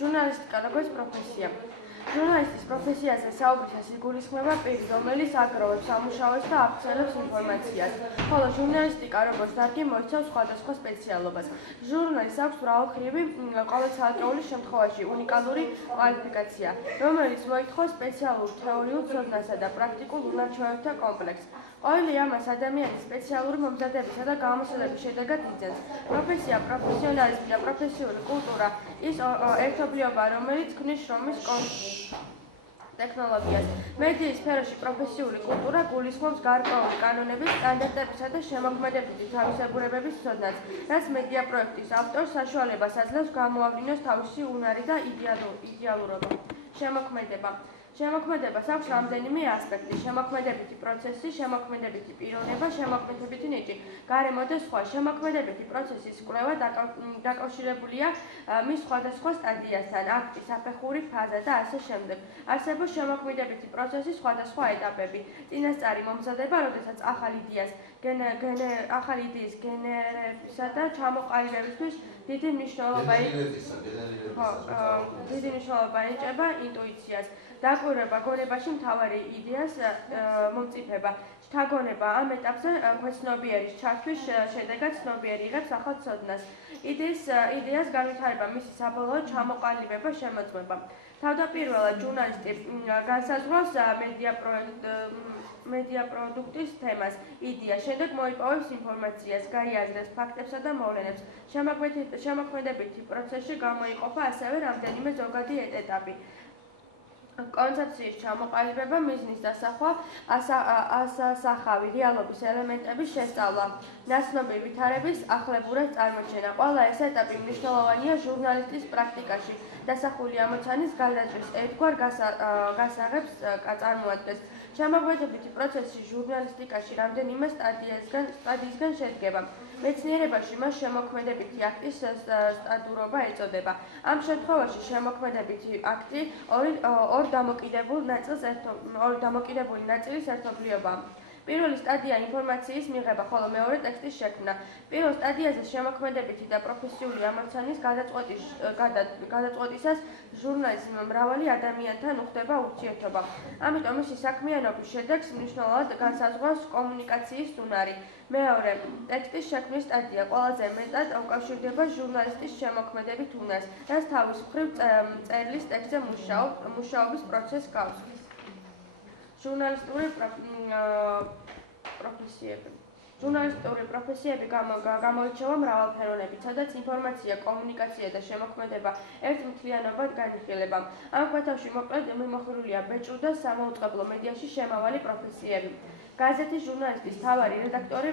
ჟურნალისტიკა როგორც პროფესია. ჟურნალისტის პროფესიაზე საუბრისას იგულისხმება პირი, რომელიც აგროვებს, ამუშავებს და ავრცელებს ინფორმაციას, ხოლო ჟურნალისტიკა როგორც დარგი მოიცავს სხვადასხვა სპეციალობას. ჟურნალის აქვს მრავალმხრივი, ყოველწლიური შემთხვევაში უნიკალური კვალიფიკაცია, რომელიც მოითხოვს სპეციალურ თეორიულ ცოდნასა და პრაქტიკულ უნარჩვევებთა კომპლექსს. ყოველი ამას ადამიანის სპეციალური მომზადებისა და გამოსვლების შედეგად იძენს. პროფესია, პროფესიონალიზმი და პროფესიული კულტურა ის ერთობლიობა, რომელიც ქმნის შრომის ტექნოლოგიას. მედიის სფეროში პროფესიული კულტურა გულისხმობს გარკვეული კანონების, სტანდარტებისა და შემოქმედებითი თავისებურებების ცოდნას, რაც მედია პროექტის ავტორს საშუალებას აძლევს გამოავლინოს თავისი უნარი და იდეალურობა. შემოქმედებას აქვს რამდენიმე ასპექტი: შემოქმედებითი პროცესი, შემოქმედებითი პიროვნება, შემოქმედებითი ნიჭი, გარემო და სხვა. შემოქმედებითი პროცესის კვლევა დაკავშირებულია მის სხვადასხვა სტადიასთან, აქტი, საფეხური, ფაზა და ასე შემდეგ. არსებობს შემოქმედებითი პროცესის სხვადასხვა ეტაპები. წინასწარი მომზადება, როდესაც ახალი იდეის გენერებისა და ჩამოყალიბებისთვის დიდი მნიშვნელობა ენიჭება ინტუიციას. დაკვირვება გონებაში მთავარი იდეას მომწიფება. შთაგონება ამ ეტაპზე ცნობიერის ჩართვის შედეგად ცნობიერი იღებს ახალ ცოდნას. იდეას განვითარება, მისი საბოლოო ჩამოყალიბება, შემოწმება. თავდაპირველად ჟურნალისტი განსაზღვრავს მედია პროდუქტის თემას, იდეას, შემდეგ მოიპოვებს ინფორმაციას, გაიაზრებს ფაქტებსა და მოვლენებს. შემოქმედებითი პროცესში გამოიყოფა ასევე რამდენიმე ზოგადი ეტაპი. კონცეფციის ჩამოყალიბება, მიზნის დასახვა, ასასახავი რეალობის ელემენტების შესწავლა, ნაცნობი ვითარების ახლებურად წარმოჩენა. ყველა ეს ეტაპი მნიშვნელოვანია ჟურნალისტის პრაქტიკაში. დასახული ამოცანის გადაჭრის ერთგვარ გასაღებს წარმოადგენს. შემოქმედებითი პროცესი ჟურნალისტიკაში რამდენიმე სტადიისგან შედგება. მეცნიერებაში მას შემოქმედებითი აქტის სტადიურობა ეწოდება. ამ შემთხვევაში შემოქმედებითი აქტი ორ დამოკიდებული ნაწილის ერთობლიობაა. პირველი სტადია ინფორმაციის მიღება, ხოლო მეორე ტექსტის შექმნა. პირველ სტადიაზე შემოქმედებითი და პროფესიული ამოცანის გადაწყვეტისას ჟურნალის მრავალი ადამიანთან უხდება ურთიერთობა. ამიტომ მისი საქმიანობის შედეგს მნიშვნელოვნად განსაზღვრავს კომუნიკაციის უნარი. მეორე, ტექსტის შექმნის სტადია ყველაზე მეტად უკავშირდება ჟურნალისტის შემოქმედებით უნარს, რაც თავის მხრივ წერლის ტექსტზე მუშაობის პროცესს გავს. ჟურნალისტური პროფესიები. ჟურნალისტური პროფესიები გამოირჩევა მრავალფეროვნებით, სადაც ინფორმაცია, კომუნიკაცია და შემოქმედება ერთმთლიანობად განიხილება. ამ კვეთავში მოკლედ მიმოხილულია ბეჭდვა და სამაუწყებლო მედიაში შემავალი პროფესიები. გაზეთის ჟურნალისტის მთავარი რედაქტორი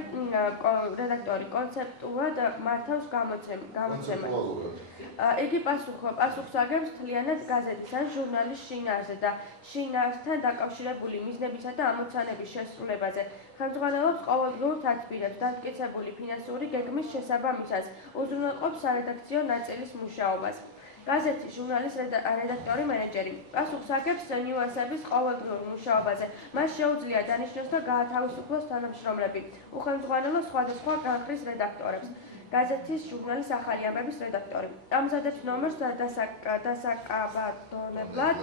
კონცეპტუალურად მართავს გამოცემას. იგი პასუხს აგებს მთლიანად გაზეთის ან ჟურნალის შინაარსზე და შინაარსთან დაკავშირებული მიზნებისა და ამოცანების შესრულებაზე. ხელმძღვანელობს ყოველდღიურ თათბირებს, დამტკიცებული ფინანსური გეგმის შესაბამისად, უზრუნველყოფს სარედაქციო ნაწილის მუშაობას. გაზეთის ჟურნალის რედაქტორი მენეჯერი პასუხს აგებს ნიუანსების ყოველდღიურ მუშაობაზე. მას შეუძლია დანიშნოს და გაათავისუფლოს თანამშრომლები. უხელმძღვანელობს სხვადასხვა განხრის რედაქტორებს. გაზეთის ჟურნალის ახალი ამბების რედაქტორი. ამზადებს ნომერს დასაკაბადონებლად,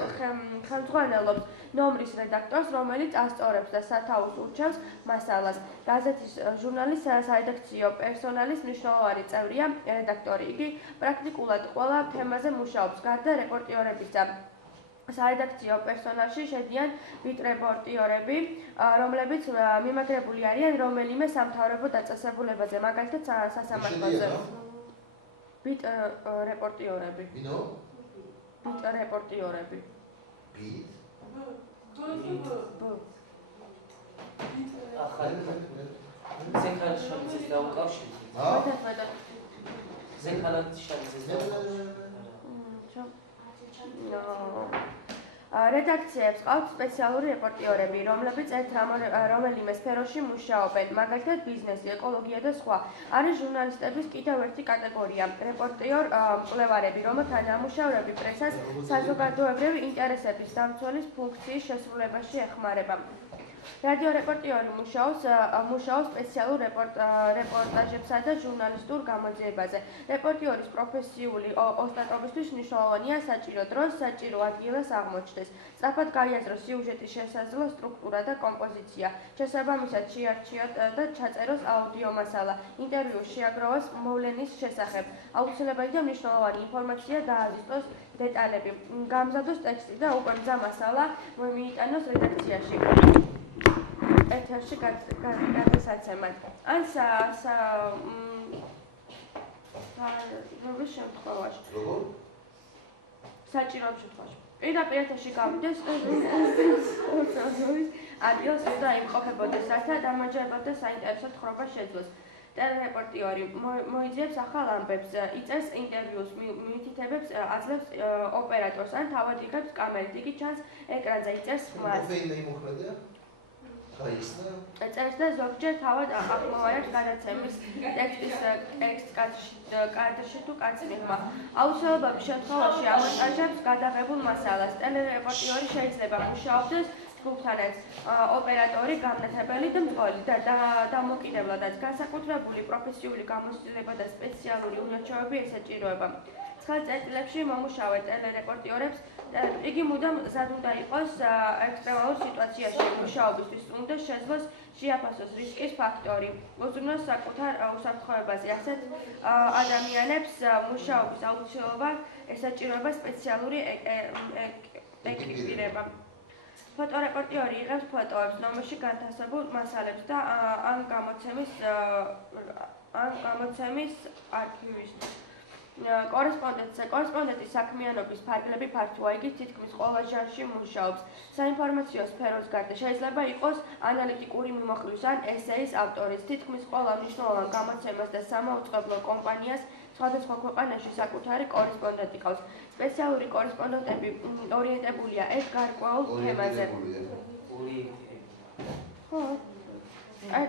ხელმძღვანელობს ნომრის რედაქტორს, რომელიც ასწორებს და სათაურს ურჩევს მასალას. გაზეთის ჟურნალის სარედაქციო პერსონალის მნიშვნელოვანი წევრია რედაქტორი. იგი პრაქტიკულად ყველა თემაზე მუშაობს, გარდა რეპორტიორებისა. სარედაქციო პერსონალში შედიან ვიტრეპორტიორები, რომლებიც მიმაგრებული არიან რომელიმე სამთავრობო დაწესებულებაზე, მაგალითად სასამართლოზე. ვიტრეპორტიორები. ვიტრეპორტიორები. ახალი ზექარაშვილის დაუკავშირეთ. ზექარაშვილის დაუკავშირეთ. რედაქციებს ყავთ სპეციალური რეპორტიორები, რომლებიც რომელიმე სფეროში მუშაობენ, მაგალითად ბიზნესი, ეკოლოგია და სხვა. არის ჟურნალისტების კიდევ ერთი კატეგორია, რეპორტიორ-მკვლევარები, რომელთა ნამუშევრები პრესას საზოგადოებრივი ინტერესების დამცველის ფუნქციის შესრულებაში ეხმარება. რადიორეპორტიორი მუშაობს სპეციალურ რეპორტაჟებსა და ჟურნალისტურ გამოძიებაზე. რეპორტიორის პროფესიული ოსტატობისთვის მნიშვნელოვანია საჭირო დროს, საჭირო ადგილას აღმოჩნდეს. სწრაფად გაიაზროს სიუჟეტის შესაძლო სტრუქტურა და კომპოზიცია. შესაბამისად შეარჩიოთ და ჩაწეროს აუდიო მასალა. ინტერვიუ შეაგროვოს მოვლენის შესახებ. აუცილებელი და მნიშვნელოვანი ინფორმაცია დააზუსტოს დეტალები. გამზადოს ტექსტი და უკვე მზა მასალა მიიტანოს რედაქციაში. ეთერში გადასაცემად. ან რომლის შემთხვევაში? საჭირო შემთხვევაში. პირდაპირ ეთერში გავიდეს ადგილს და იმყოფებოდეს, რათა დამაჯერებლად და საინტერესო თხრობა შეძლოს. ტელერეპორტიორი მოიძიებს ახალ ამბებს, იწერს ინტერვიუს, მითითებებს აძლევს ოპერატორს ან თავად იღებს კამერით, იგი ჩანს ეკრანზე, იწერს ხმას. წერს და ზოგჯერ თავად ახმოვანებს გადაცემის ტექსტის კადრში თუ კაცმიღმა. აუცილებლობის შემთხვევაში ამონტაჟებს გადაღებულ მასალას. ტელერეპორტიორი შეიძლება მუშაობდეს ჯგუფთანაც, ოპერატორი, გამნათებელი და მძღოლი და დამოკიდებულადაც განსაკუთრებული პროფესიული გამოცდილება და სპეციალური უნარჩვევები ესაჭიროება. ცხელ წერტილებში მომუშავე ტელერეპორტიორებს იგი მუდამ ზად უნდა იყოს ექსტრემალურ სიტუაციაში მუშაობისთვის, უნდა შეძლოს შეაფასოს რისკის ფაქტორი, უზრუნოს საკუთარ უსაფრთხოებაზე. ასეთ ადამიანებს მუშაობის აუცილებლად ესაჭიროება სპეციალური ეკიპირება. ფოტორეპორტიორი იღებს ფოტოებს, ნომერში განთავსებულ მასალებს და ან გამოცემის არქივისთვის. კორესპონდენტის საქმიანობის ფარგლები ფართოა, იგი თითქმის ყველა ჟანრში მუშაობს. საინფორმაციო სფეროს გარდა შეიძლება იყოს ანალიტიკური მიმოხილვის ან ესეის ავტორიც. თითქმის ყველა მნიშვნელოვან გამოცემას და სამაუწყებლო კომპანიას სხვადასხვა ქვეყანაში საკუთარი კორესპონდენტი ყავს. სპეციალური კორესპონდენტები ორიენტებულია ერთ გარკვეულ თემაზე.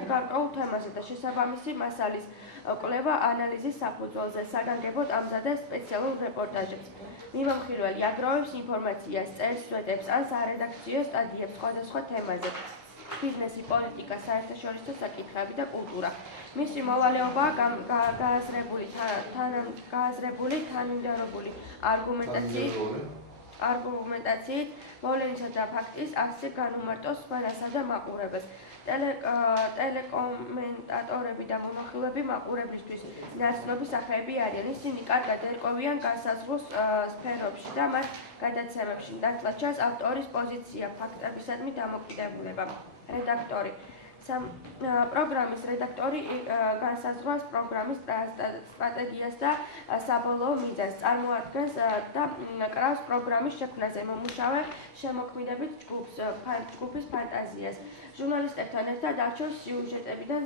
გარკვეულ თემაზე და შესაბამისი მასალის კვლევა ანალიზის საფუძველზე საგანგებოდ ამზადებს სპეციალურ რეპორტაჟებს. მიმოხილველი აგროვებს ინფორმაციას, წერს სვეტებს ან სარედაქციო სტატიებს სხვადასხვა თემაზე. ბიზნესი, პოლიტიკა, საერთაშორისო საკითხები და კულტურა. მისი მოვალეობაა გააზრებული თანმიმდევრობული არგუმენტაციით, მოვლენისა და ფაქტის ასზე განუმარტოს სფეროსა და მაყურებელს. ტელეკომენტატორები და მომხილვები მაყურებლისთვის ნაცნობი სახეები არიან. ისინი კარგად ერკვევიან განსაზღვრულ სფეროებში და მათ გადაცემებში. ნათლად ჩანს ავტორის პოზიცია, ფაქტებისადმი დამოკიდებულება. რედაქტორი. პროგრამის რედაქტორი განსაზღვრავს პროგრამის სტრატეგიას და საბოლოო მიზანს, წარმოადგენს და კრავს პროგრამის შექმნაზე, მომუშავე შემოქმედებით ჯგუფის ფანტაზიას. ჟურნალისტებთან ერთად არჩევს სიუჟეტებიდან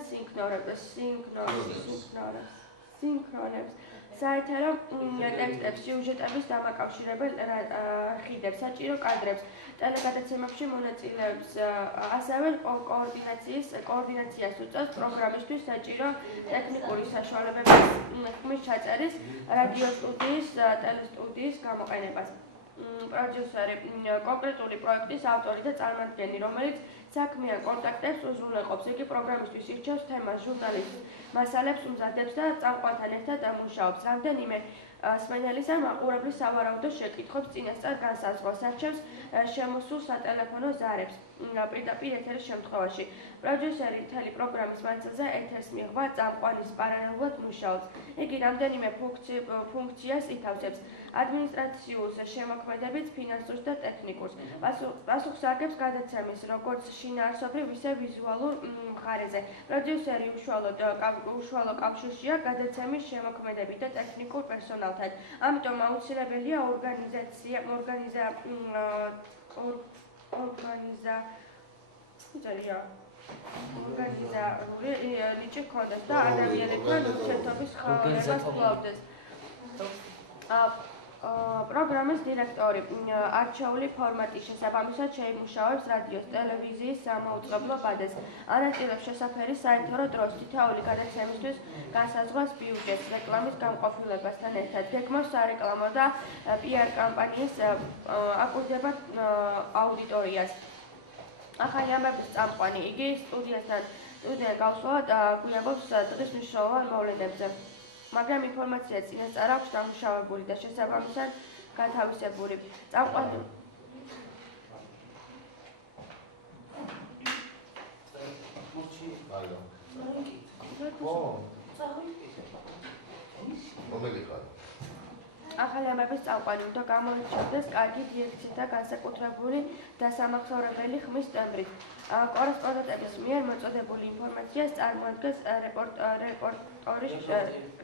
სინქრონებს. საეთერო ტექსტებს, სიუჟეტების დამაკავშირებელ ხიდებს, საჭირო კადრებს, ტელეგადაცემებში მონაწილეებს, ასევე კოორდინაციას უწევს პროგრამისთვის საჭირო ტექნიკური საშუალებების ხმის ჩაწერის, რადიოსტუდიის, ტელესტუდიის გამოყენებას. პროდიუსერი კონკრეტული პროექტის ავტორი და წარმომადგენელი, რომელიც საქმიან კონტაქტებს უზრუნველყოფს. იგი პროგრამისთვის ირჩევს თემას, ჟურნალისტს, მასალებს უმზადებს და წამყვანთან ერთად მუშაობს. რამდენიმე სმენელის ან მაყურებლის სავარაუდო შეკითხვებს წინასწარ განსაზღვრავს, არჩევს შემოსულ სატელეფონო ზარებს. პირდაპირ ეთერის შემთხვევაში პროდიუსერი მთელი პროგრამის მანძილზე ეთერს მიღვა წამყვანის პარალელურად მუშაობს. იგი რამდენიმე ფუნქციას ითავსებს: ადმინისტრაციულს, შემოქმედებით, ფინანსურს და ტექნიკურს. პასუხს აგებს როგორც შინაარსობრივ, ისე ვიზუალურ მხარეზე. პროდიუსერი უშუალო კავშირშია გადაცემის შემოქმედებით და ტექნიკურ პერსონალთან. ამიტომ აუცილებელია ორგანიზარული ნიჭი ჰქონდეს და ადამიანებთან ურთიერთობის ხმარება ფლავდეს. პროგრამის დირექტორი არჩეული ფორმატის შესაბამისად შეიმუშავებს რადიოს, ტელევიზიის სამაუწყებლო ბადეს, ანაწილებს შესაფერი საეთერო დროს, თითოეული გადაცემისთვის განსაზღვრავს ბიუჯეტს, რეკლამის გამყოფილებასთან ერთად, გეგმავს სარეკლამო და PR კამპანიის აკვირდება აუდიტორიას. ახალი ამბების წამყვანი. იგი სტუდიიდან გავსვლად გვიამბობს დღის მნიშვნელოვან მოვლენებზე. მაგრამ ინფორმაცია წინასწარ აქვს დამუშავებული და შესაბამისად გათავისებული. წამყვანი ახალი ამბების წამყვანი უნდა გამოირჩევდეს კარგი დიექციით და განსაკუთრებული და სამახსოვრებელი ხმის ტემბრით. კორესპონდენტების მიერ მოწოდებული ინფორმაციას წარმოადგენს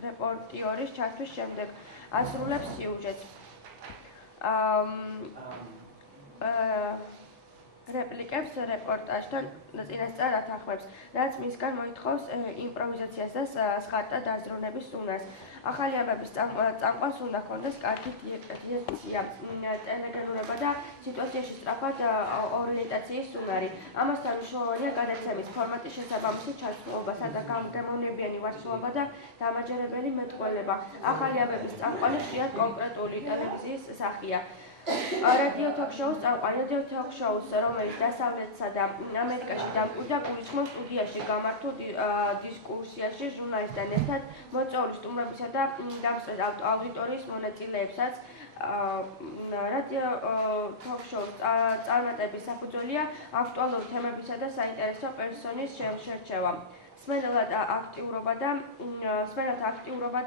რეპორტიორის ჩართვის შემდეგ ასრულებს სიუჟეტს. რეპლიკებს რეპორტაჟთან წინასწარ ათანხმებს, რაც მისგან მოითხოვს იმპროვიზაციას და სხარტა დაზრუნების უნარს. ახალი ამბების წამყვანს უნდა ჰქონდეს კარგი დიექცია, ტელეგენურება და სიტუაციაში სწრაფად ორიენტაციის უნარი. ამასთან მნიშვნელოვანია გადაცემის ფორმატის შესაბამისი ჩაცმულობასა და გამონებიანი ვარსკვლავობა და დამაჯერებელი მეტყველება. ახალი ამბების წამყვანი ხშირად კონკრეტული ტელევიზიის სახეა. რადიო თოქ-შოუს წამყვანი. რადიო თოქ-შოუს, რომელიც დასავლეთსა და ამერიკაში დამკვიდრდა, გულისხმობს სტუდიაში გამართულ დისკუსიაში ჟურნალისტთან ერთად მოწვეული სტუმრებისა და დამსწრე აუდიტორიის მონაწილეებსაც. რადიო თოქ-შოუს წარმატების საფუძველია აქტუალური თემებისა და საინტერესო პერსონის შერჩევა. სმენელად აქტიურობა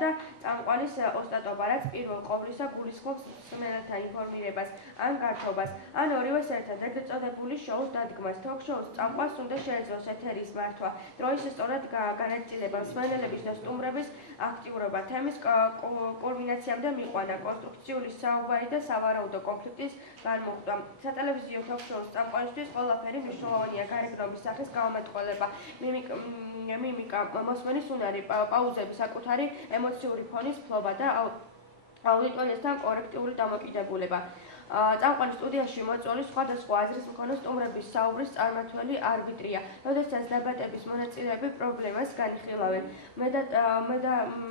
და წამყვანის ოსტატობა, რაც პირველ ყოვლისა გულისხმობს სმენელთა ინფორმირებას ან გართობას, ან ორივეს ერთად, ეგრეთ წოდებული შოუს დადგმას. თოქ-შოუს წამყვანს უნდა შეეძლოს ეთერის მართვა, დროის სწორად განაწილება, მსმენელების და სტუმრების აქტიურობა, თემის კულმინაციამდე მიყვანა, კონსტრუქციული საუბარი და სავარაუდო კონფლიქტის განმუხტვა. სატელევიზიო თოქ-შოუს წამყვანისთვის ყველაფერი მნიშვნელოვანია გარეგნობის სახის გამომეტყველება, მიმიკა, მოსმენის უნარი, პაუზები, საკუთარი ემოციური ფონის ფლობა და აუდიტორიასთან კორექტიული დამოკიდებულება. წამყვანი სტუდიაში მოწვეული სხვადასხვა აზრის მქონე სტუმრების საუბრის წარმართველი არბიტრია, როდესაც დებატების მონაწილეები პრობლემას განიხილავენ.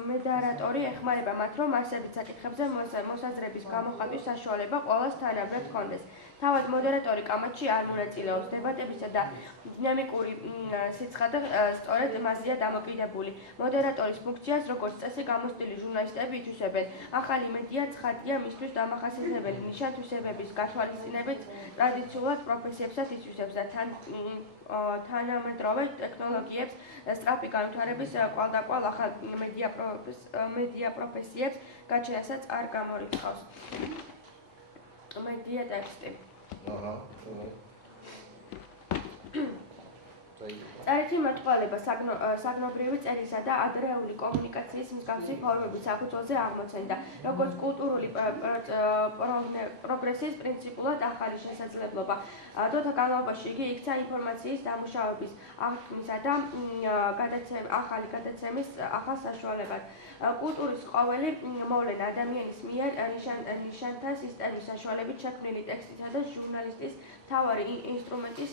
მოდერატორი ეხმარება მათ, რომ არსებით საკითხებზე მოსაზრების გამოხატვის საშუალება ყველას თანაბრად ჰქონდეს. თავად მოდერატორი კამათში არ მონაწილეობს. დებატებისა და დინამიკური სიცხადე სწორედ მასზეა დამოკიდებული. მოდერატორის ფუნქციას, როგორც წესი, გამოცდილი ჟურნალისტები ითვისებენ. ახალი მედია ცხადია მისთვის დამახასიათებელი ნიშან-თვისებების გათვალისწინებით ტრადიციულად პროფესიებსაც ითვისებს და თანამედროვე ტექნოლოგიებს, სწრაფი განვითარების კვალდაკვალ ახალ მედია პროფესიებს გაჩენასაც არ გამორიცხავს. მედია ტექსტი. წერითი მეტყველება საგნობრივი წერისა და ადრეული კომუნიკაციის მსგავსი ფორმების საფუძველზე აღმოცენდა, როგორც კულტურული პროგრესის პრინციპულად ახალი შესაძლებლობა. დროთა განმავლობაში იგი იქცა ინფორმაციის დამუშავების, აღქმისა და ახალი გადაცემის ახალ საშუალებად. კულტურის ყოველი მოვლენა ადამიანის მიერ ნიშანთა სისტემის საშუალებით შექმნილი ტექსტისა და ჟურნალისტის მთავარი ინსტრუმენტის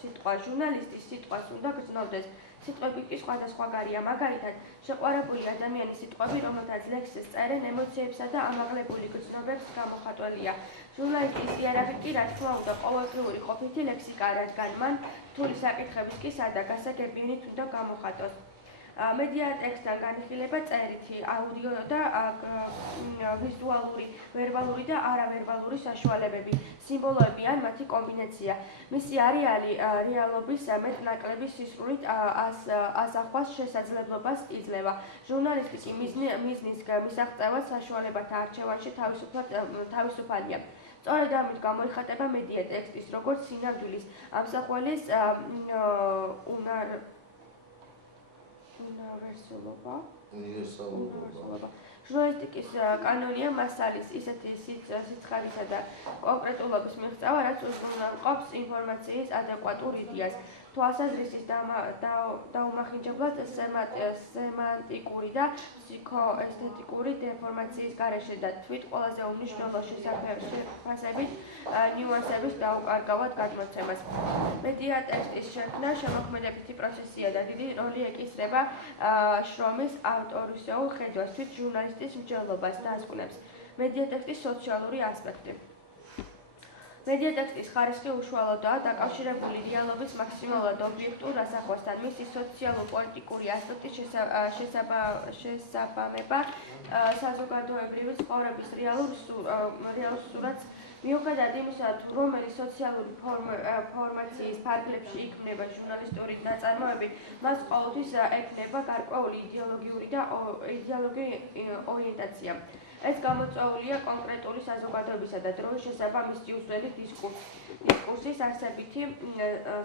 სიტყვა. ჟურნალისტის სიტყვას უნდა გრძნობდეს. სიტყვები კი სხვადასხვაგარია, მაგალითად, შეყვარებული ადამიანის სიტყვები, რომელთაც ლექსს წერენ, ემოციებსა და ამაღლებული გრძნობებს გამოხატველია. ჟურნალისტის იარაღი კი, რა თქმა უნდა, ყოველდღიური ყოფითი ლექსიკაა, რადგან მან რთული საკითხების კი სადა გასაგებიანით უნდა გამოხატოს. მედია ტექსტთან განიხილება წერითი, აუდიო და ვიზუალური, ვერბალური და არავერბალური საშუალებები, სიმბოლოები ან მათი კომბინაცია. მისი რეალობის მეტ-ნაკლები სისრულით ასახვას შესაძლებლობას იძლევა. ჟურნალისტის მიზნის მისაღწევად საშუალებათა არჩევანში თავისუფალია. სწორედ ამით გამოიხატება მედია ტექსტის, როგორც სინამდვილის, ამსახველის უნივერსალობა. ჟურნალისტიკის კანონია მასალის ისეთი სიცხადისა და კონკრეტულობის მიღწევა, რაც უზრუნველყოფს ინფორმაციის ადეკვატურ იდეას. თვალსაზრისის დაუმახინჯებლად სემანტიკური და ფსიქოესთეტიკური დეფორმაციის გარეშე და თვით ყველაზე უმნიშვნელო შეფასებით ნიუანსების დაუკარგავად გადმოცემას. მედია ტექსტის შექმნა შემოქმედებითი პროცესია და დიდი როლი ეკისრება შრომის ავტორისეულ ხედვას, თვით ჟურნალისტის მსჯელობას დაასკვნებს. მედია ტექსტის სოციალური ასპექტი. მედიატექსტის ხარისხი უშუალოდაა დაკავშირებული რეალობის მაქსიმალურად ობიექტურ ასახვასთან, მისი სოციალურ-პოლიტიკური ასპექტის შესაბამება საზოგადოებრივი ცხოვრების რეალურ სურათს მიუხედავად იმისა, თუ რომელი სოციალური ფორმაციის ფარგლებში იქმნება ჟურნალისტური ნაწარმოები, მას ყოველთვის ექნება გარკვეული იდეოლოგიური ორიენტაცია. ეს გამოწვეულია კონკრეტული საზოგადოებისა და დროის შესაბამისი უსვლელი დისკურსის არსებითი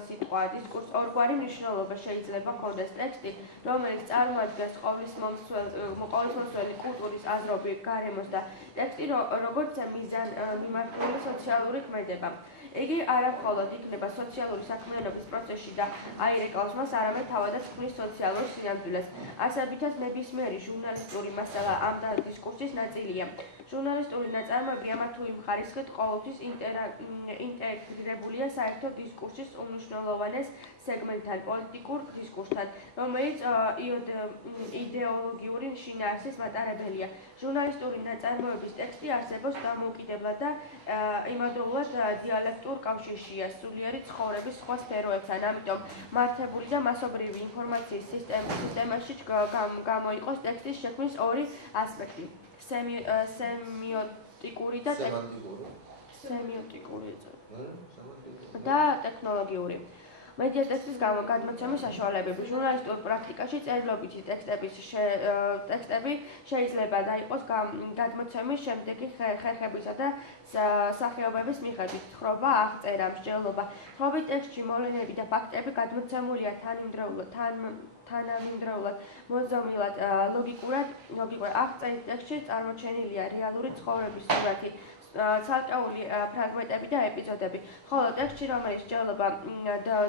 სიტყვა. დისკურს ორგვარი მნიშვნელობა შეიძლება ჰქონდეს ტექსტი, რომელიც წარმოადგენს ყოვლისმომცველი კულტურის აზრობი გარემოს და ტექსტი როგორც მიზანმიმართული სოციალური ქმედება. იგი არა მხოლოდ იქნება სოციალური საქმიანობის პროცესში და აირეკლავს მას, არამედ თავადაც ქმნის სოციალურ სინამდვილეს. არსებითად ნებისმიერი ჟურნალისტური მასალა ამ დისკურსის ნაწილია. ჟურნალისტური ნაწარმოები ამა თუ იმ ხარისხით ყოველთვის ინტეგრირებულია საერთო დისკურსის უმნიშვნელოვანეს სეგმენტთან, პოლიტიკურ დისკურსთან, რომელიც იდეოლოგიური შინაარსის მატარებელია. ჟურნალისტური ნაწარმოების ტექსტი არსებობს დამოუკიდებლად და იმავდროულად დიალექტურ კავშირშია სულიერი ცხოვრების სხვა სფეროებთან, ამიტომ მართებული და მასობრივი ინფორმაციის სისტემაში გამოიყოს ტექსტის შექმნის ორი ასპექტი: სემიოტიკური და ტექნოლოგიური. მედიატექსტის გადმოცემის საშუალებები. ჟურნალისტურ პრაქტიკაში წერილობითი ტექსტები შეიძლება დაიყოს გადმოცემის შემდეგი ხერხებისა და სახეობების მიხედვით: თხრობა, აღწერა, მსჯელობა. თხრობით ტექსტში მოვლენები და ფაქტები გადმოცემულია თანამიმდევრულად, მოზომილად, ლოგიკურად. აღწერით ტექსტში წარმოჩენილია რეალური ცხოვრების სურათი, ცალკეული ფრაგმენტები და ეპიზოდები, ხოლო ტექსტში, რომელიც მსჯელობა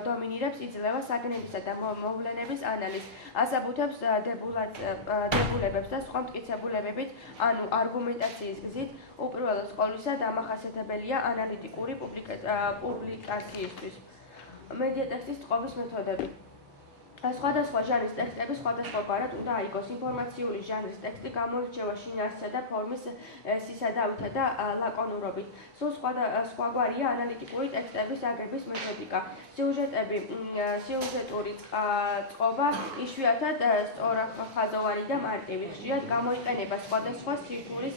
დომინირებს, იძლევა საგნებისა და მოვლენების ანალიზს, ასაბუთებს დებულებებს და სხვა მტკიცებულებებით, ანუ არგუმენტაციის გზით. უპირველეს ყოვლისა დამახასიათებელია ანალიტიკური პუბლიკაციისთვის. მედიატექსტის წყობის მეთოდები. სხვადასხვა ჟანრის ტექსტები სხვადასხვაგვარად უნდა აიგოს. ინფორმაციული ჟანრის ტექსტი გამოირჩევა შინაარსისა და ფორმის სისადავითა და ლაკონურობით. სულ სხვაგვარია ანალიტიკური ტექსტების აგების მეთოდიკა. სიუჟეტური წყობა იშვიათად სწორხაზოვანი და მარტივი. ხშირად გამოიყენება სხვადასხვა სირთულის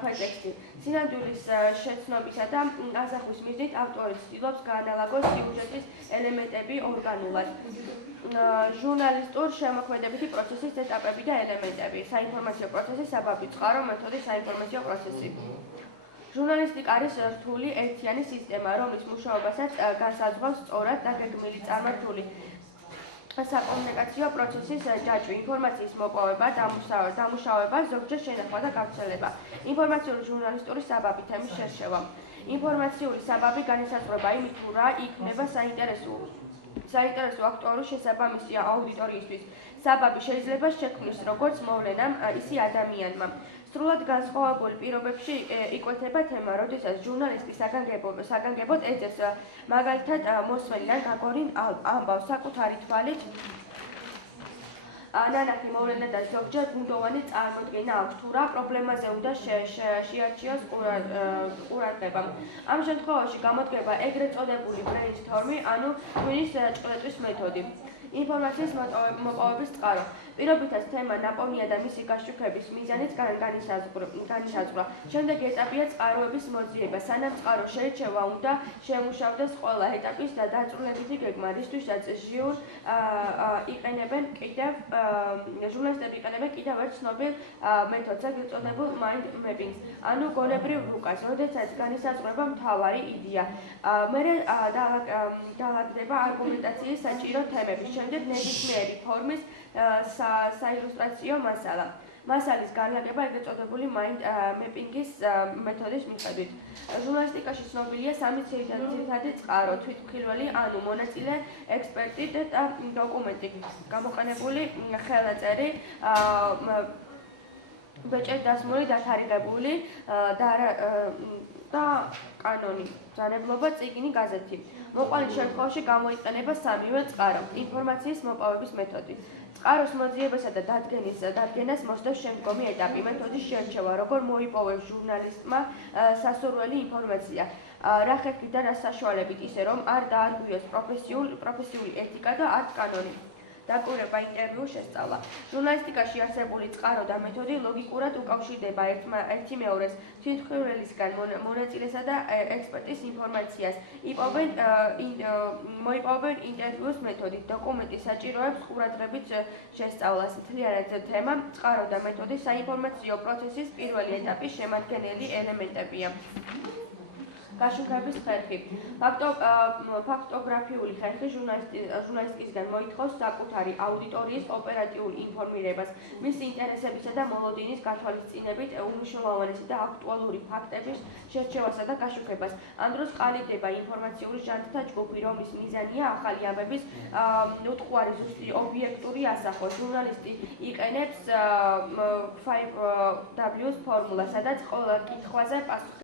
ქვეტექსტი. სინამდვილის შეცნობისა და ასახვის მიზნით ავტორი ცდილობს გაანალაგოს სიუჟეტის ელემენტები ორგანულად. ჟურნალისტურ შემოქმედებითი პროცესის ეტაპები და ელემენტები. საინფორმაციო პროცესი, საბაბი, წყარო, მეთოდი, საინფორმაციო პროცესი. ჟურნალისტიკა არის რთული ერთიანი სისტემა, რომლის მუშაობასაც განსაზღვრავს სწორად დაგეგმილი წარმართული საკომუნიკაციო პროცესის ჯაჭვი, ინფორმაციის მოპოვება, დამუშავება, ზოგჯერ შენახვა და გავრცელება. ინფორმაციული ჟურნალისტური საბაბი, თემის შერშევა. ინფორმაციული საბაბი განისაზღვრება იმით, თუ რა იქნება საინტერესო აქტუალური შესაბამისია აუდიტორიისთვის. საბაბი შეიძლება შექმნას როგორც მოვლენამ, ისე ადამიანმა. სრულად განსხვავებული პირობებში იკვეთება თემა, როდესაც ჟურნალისტი საგანგებოდ ეძებს მაგალითად მოსმენიდან გაგორინ ამბავს საკუთარი თვალით ნანახი მოვლენა და ზოგჯერ ბუნდოვანი წარმოდგენა აქვს, თუ რა პრობლემაზე უნდა შეარჩიოს ყურადღება. ამ შემთხვევაში გამოდგება ეგრეთ წოდებული ბრეინსთორმი, ანუ ტვინის ჭყლეტვის მეთოდი. ინფორმაციის მოპოვების წყარო. პირობითად თემა ნაპოვნია და მისი გაშუქების მიზანიც განისაზღვრა. შემდეგი ეტაპია წყაროების მოძიება. სანამ წყარო შეირჩევა, უნდა შეემუშავდეს ყველა ეტაპის და დაწვრილებითი გეგმა, რისთვისაც ჟურნალისტები იყენებენ კიდევ ერთ ცნობილ მეთოდს, ეგრეთ წოდებულ mind mapping-ს, ანუ გონებრივ რუკას, როდესაც განისაზღვრება მთავარი იდეა. მერე დაალაგდება არგუმენტაციის საჭირო თემები, შემდეგ ნებისმიერი ფორმის საილუსტრაციო მასალა. მასალის განლაგება ეგრეთ წოდებული mind mapping-ის მეთოდის მიხედვით. ჟურნალისტიკაში ცნობილია სამი ძირითადი წყარო: თვითმხილველი, ანუ მონაწილე, ექსპერტი და დოკუმენტი. გამოყენებული ხელნაწერი, ბეჭედასმული, დათარიღებული და კანონი, მბრძანებლობა, წიგნი, გაზეთი. მოყვანის შემთხვევაში გამოიყენება სამივე წყარო. ინფორმაციის მოპოვების მეთოდი. წყაროს მოძიებასა და დადგენას მოსდევს შემდგომი ეტაპი, მეთოდის შერჩევა, როგორ მოიპოვებს ჟურნალისტმა სასურველი ინფორმაცია, რა ხერხით და რა საშუალებით, ისე რომ არ დაარღვიოს პროფესიული ეთიკა და არც კანონი. დაკვირვება, ინტერვიუ, შესწავლა. ჟურნალისტიკაში არსებული წყარო და მეთოდი ლოგიკურად უკავშირდება ერთი მეორეს თვითმხილველისგან მონაწილესა და ექსპერტის ინფორმაციას. მოიპოვებენ ინტერვიუს მეთოდით, დოკუმენტის საჭიროებს ყურადღებით შესწავლას. მთლიანად თემა, წყარო და მეთოდი საინფორმაციო პროცესის პირველი ეტაპის შემადგენელი ელემენტებია. გაშუქების ხერხი. ფაქტოგრაფიული ხერხი ჟურნალისტიკისგან მოითხოვს საკუთარი აუდიტორიის ოპერატიულ ინფორმირებას, მისი ინტერესებისა და მოლოდინის გათვალისწინებით უმნიშვნელოვანესი და აქტუალური ფაქტების შერჩევასა და გაშუქებას. ამ დროს ყალიბდება ინფორმაციული ჟანრთა ჯგუფი, რომლის მიზანია ახალი ამბების უტყუარი ზუსტი ობიექტური ასახვა. ჟურნალისტი იყენებს 5Ws ფორმულას, სადაც ყველა კითხვაზე პასუხი